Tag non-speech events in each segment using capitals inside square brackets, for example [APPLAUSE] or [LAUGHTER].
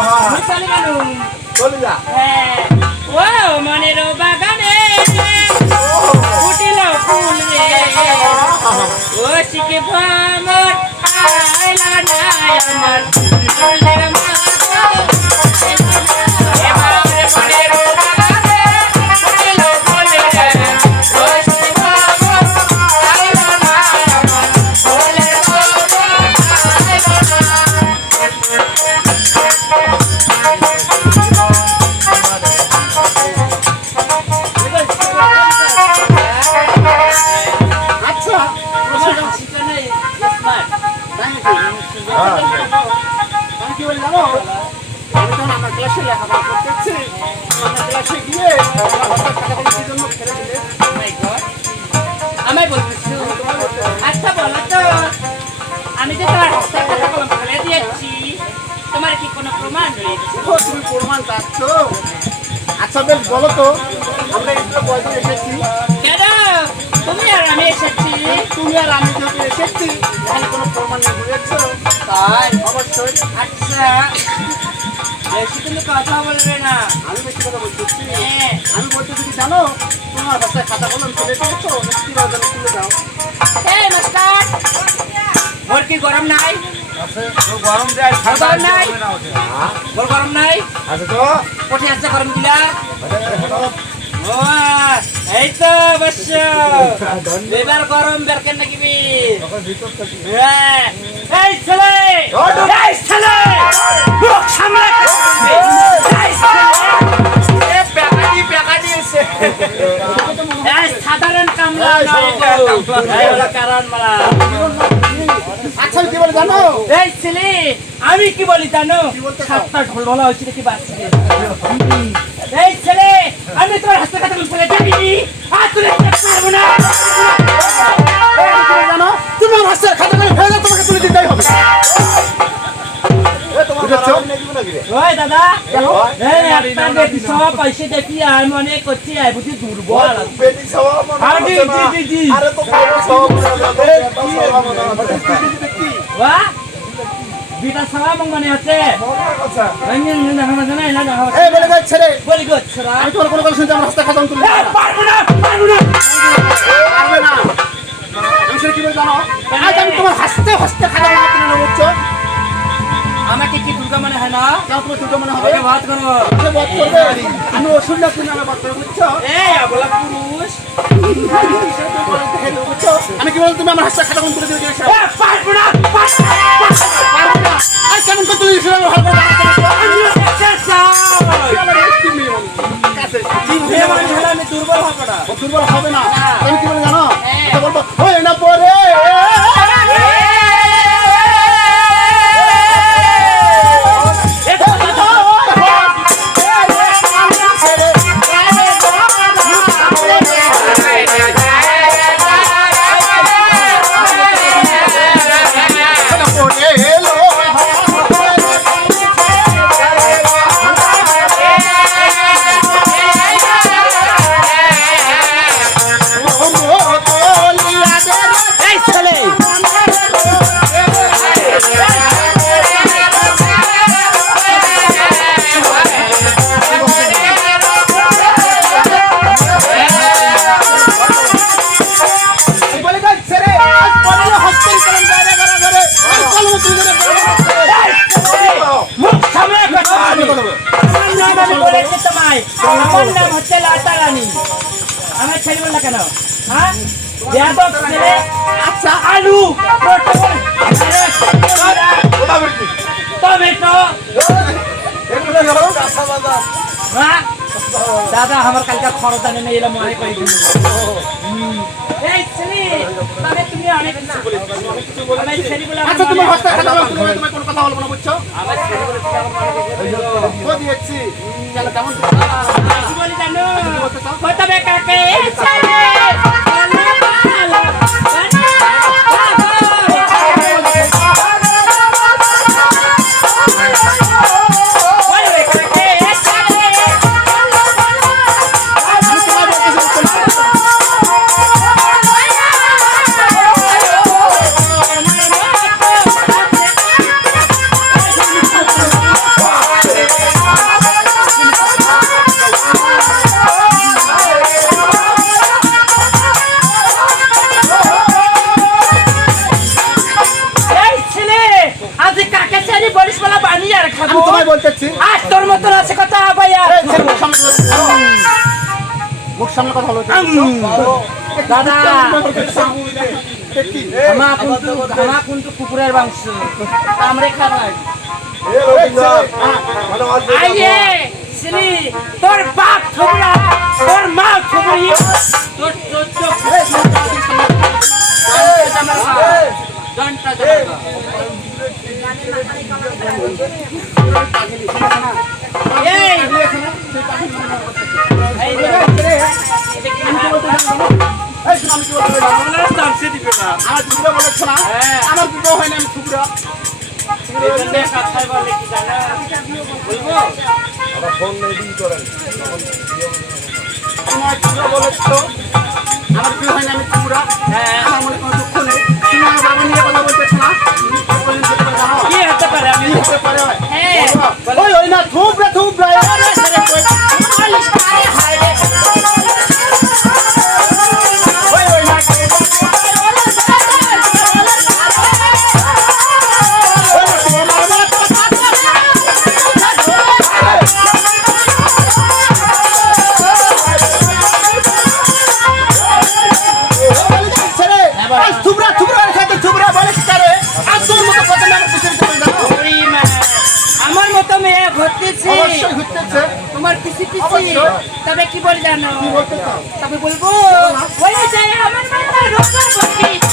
আমি চলে গেলুম চলে যা হ্যাঁ ও মনের বাগানে ফুটিল আমি কি বলি জানো আমি তখন আমার ক্লাসে লেখাপড়া করতেছি আচ্ছা তো তোমার ফেলে দিয়েছি, তোমার কি কোনো প্রমাণ তুমি প্রমাণ আচ্ছা বেশ, বলো তো। আমরা এসেছি আমি এসেছি তুমি আর আমি যেহেতু এসেছি এখানে কোনো প্রমাণ নেই বুঝেছ? তাই অবশ্যই। আচ্ছা বেশি তুমি কথা বলবে না। আমি বেশি কথা বলতেছি হ্যাঁ। আমি বলতেছি কি জানো? তোমার বাচ্চার খাতা কলম ফেলে দিয়েছ? কি বাজারে তুলে দাও। এই মাস্টার। মোর কি গরম নাই? গরম দেয় গরম নাই? গরম নাই? আছে তো। কোঠে আছে গরম দিলা ও এই তো অবশ্য। এবার গরম বের কেন নাকিবি হ্যাঁ। এই ছেলে! এই ছেলে! মুখ সামলে এই ছেলে! এই সাধারণ কামলা কারণ মারা আচ্ছা আমি কি বলে জানো? এই ছেলে আমি কি বলি জানো? কি? সাতটা ঢোল বলা হচ্ছে দেখি বাচ্চা এই ছেলে আমি তোমার হাসতে কথা ফেলে যাবি আর তুলে পারব না। কি বলে জানো? তুমি আমার হাসতে খাতা কলম ফেলে তোমাকে তুলে দিতেই হবে। এ, রে? ওই দাদা এই একটা দেখি সব পয়সা দেখি আর মনে করছি আই বুঝি দুর্বল বেটি মনে হ্যাঁ, জি, জি, জি। আরে তো বেটি মনে হচ্ছে না, বেটি মনে বিটা সারা মং মানে হচ্ছে রঙিন দেখা না না দেখা বলে গেছে রে। বলি গো ছড়া আমি তোমার কোনো কথা শুনতে আমার রাস্তা খাতা তুলে পারব না পারব না। পারবে না। আমি কি জানো? আজ আমি তোমার হাসতে হাসতে খাতা কলম তুলে বুঝছ? আমাকে কি দুর্গা মনে হয় না তোমার দুটো মনে হবে ভাত করো বধ করবে আমি ওষুধ না তুমি আমার বধ করবে বুঝছ এই আবলা পুরুষ? আমি কি বলতো তুমি আমার তুলে দিবে এ, পারব না পারব না কেমন করে আমার হাতে আমি দুর্বল হব না দুর্বল হবে না আমার নাম হচ্ছে লাতা রানী। আমার ছেলে বললা কেন? হ্যাঁ? ছেলে। আচ্ছা আলু। হ্যাঁ? দাদা, আমার কালকে খরচ আনে না এলাম মনে করে আচ্ছা তোমার হস্তের খাতা কলম তুলে তোমার কোনো কথা বলব না বুঝছ? আমার তুমি। ও দিয়েছি? কেমন? বলি ছেলে সামনে কথা বলো দাদা? আমা কিন্তু আমা কিন্তু কুকুরের মাংস। আমরে আইয়ে সিনি তোর বাপ তোর মা তোর চোখ আমার চান্সে দিবে না আমার না হ্যাঁ। আমার হয় না আমি টুকরা এই জন্য বলে আমার আমার বিবাহ হয় না আমি টুকরা হ্যাঁ আমার মনে কোনো দুঃখ নেই। তুমি আমার বাবা নিয়ে কথা জানো কি হতে পারে? আমি হতে পারে? তবে কি বলে জানো? তবে বলব ওই যে আমার মাথা রোগা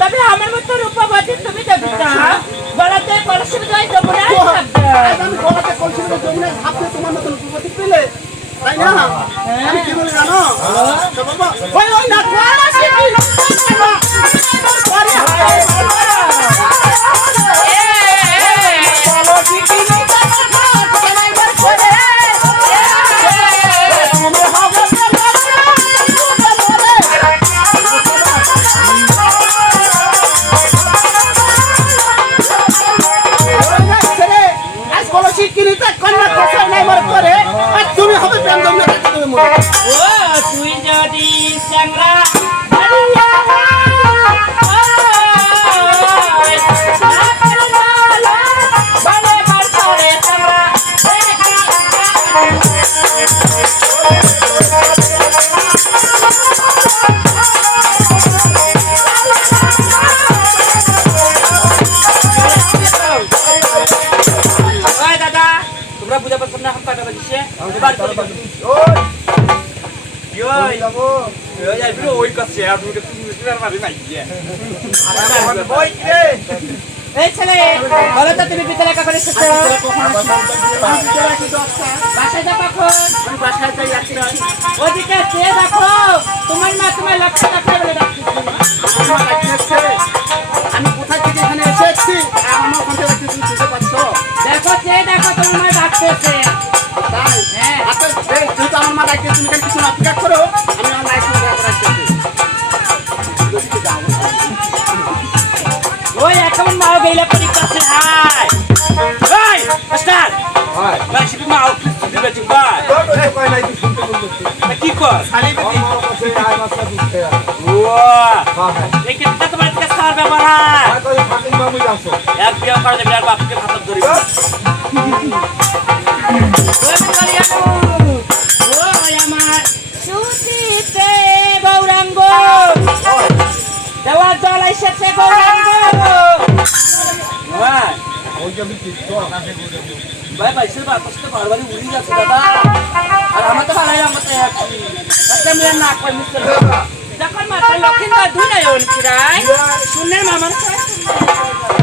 তবে আমার মতো রূপবতী তুমি যদি চাও আমি গলাতে তোমার মতন উপস্থিত পেলে তাই না আমি কি বলি জানো বাবা, ওই ওই না কলসি কিনিতে কন্যা কোথায় নাই মার করে আর তুমি হবে প্রেম জমনা থাকতে তুমি মরে ও তুই যদি চ্যাংরা ধরিয়া হয়, এই ছেলে বলো তো তুমি বিদ্যালয় কখন এসেছ বাসায় যা কখন আমি বাসায় যাই ওদিকে চেয়ে দেখো তোমার মা লক্ষ্য বলে আমি কোথায় থেকে এখানে এসেছি? আমার ওখান থেকে তুমি বুঝতে পারছ দেখো চেয়ে দেখো তোমার ডাকতেছে তাই। হ্যাঁ। আচ্ছা আমার মা তুমি কিছু অপেক্ষা করো। মাও গেলে পরীক্ষাছে আয় ওই মাস্টার। হয় ভাই শুধু মাও কিছু দিবে ঠিক ভাই। কই নাই তুই শুনতে বলছিস কি কর? খালি কাছে আয় মাসটা দিতে ও হ্যাঁ এই ক্ষেত্রে তোমার কাছে খাওয়ার ব্যাপার হয় কই ফাকিং বাবু যাচ্ছ এক বিয়ে করে দেবে আর বাপকে ভাত ধরি [LAUGHS] ওই করিয়ানু ওই যে আমি কি তো আকাশে গুজে ভাই পয়সা বাপসটা বারবারই উড়ি যাচ্ছে দাদা আর আমার তো ভালোই আমার তো একই একটা মেয়ের নাক পাই মিস্টার যখন মাত্র লক্ষিন্দর ধুই নাই ওর কিরায় শুনে মামার কাছে